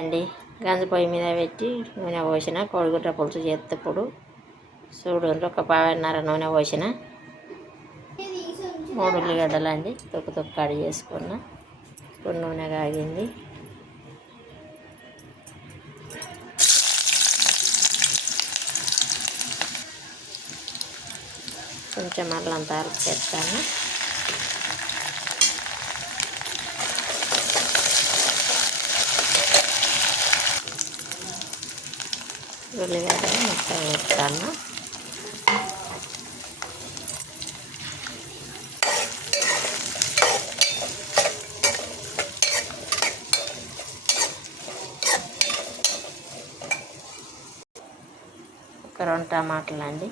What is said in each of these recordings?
అండి గంజి పొయ్యి మీద పెట్టి నూనె పోసిన కోడిగుడ్డ పులుసు చేసేటప్పుడు చూడండి. ఒక పావున్నర నూనె పోసిన 3 ఉల్లిగడ్డలు అండి తొక్కు కడి చేసుకున్న. ఇప్పుడు నూనె కాగింది. కొంచెం అల్లం తాలింపు చేస్తాను. ఉల్లిగడ్డలు మొత్తం వేస్తాను. ఒక 2 టమాటాలు అండి.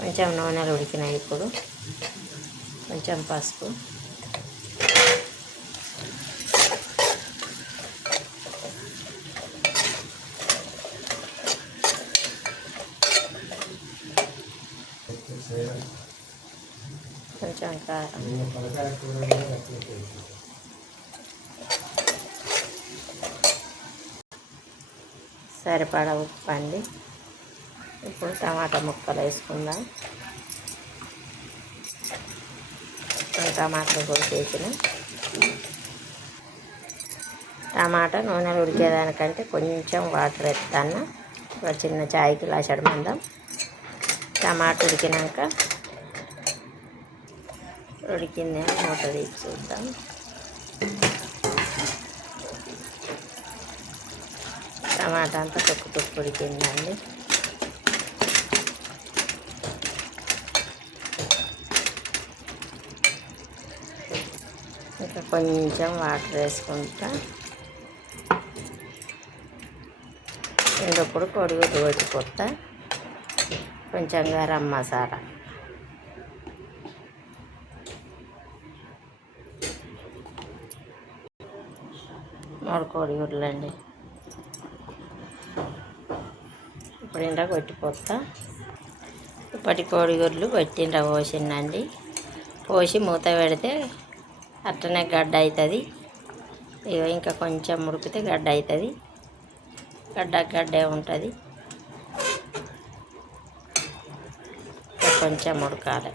కొంచెం నూనెలు ఉడికినాయి. ఇప్పుడు కొంచెం పసుపు, కొంచెం కారం, సరిపడా ఉప్పు అండి. ఇప్పుడు టమాటా ముక్కలు వేసుకుందాం. టమాటాలు కూడా వేసిన టమాటా నూనెలు ఉడికేదానికంటే కొంచెం వాటర్ వేస్తాను. ఒక చిన్న చాయ్ గ్లాస్ మందం. టమాటా ఉడికినాక ఉడికిందేమో మూత తీసి చూద్దాం. టమాటా అంతా తొక్కు ఉడికిందండి. ఇంకా కొంచెం వాటర్ వేసుకుంటా. ఇంకప్పుడు కోడిగుడ్డు కొట్టుకొస్తా. కొంచెం గరం మసాలా, మూడు కోడిగుడ్లు అండి. ఇప్పుడు ఇంట కొట్టిపోతా. ఇప్పటి కోడిగుడ్లు కొట్టింట పోసిందండి. పోసి మూత పెడితే అట్టనే గడ్డ అవుతుంది. ఇంకా కొంచెం ఉడికితే గడ్డ అవుతుంది. గడ్డే ఉంటుంది. కొంచెం ఉడకాలి.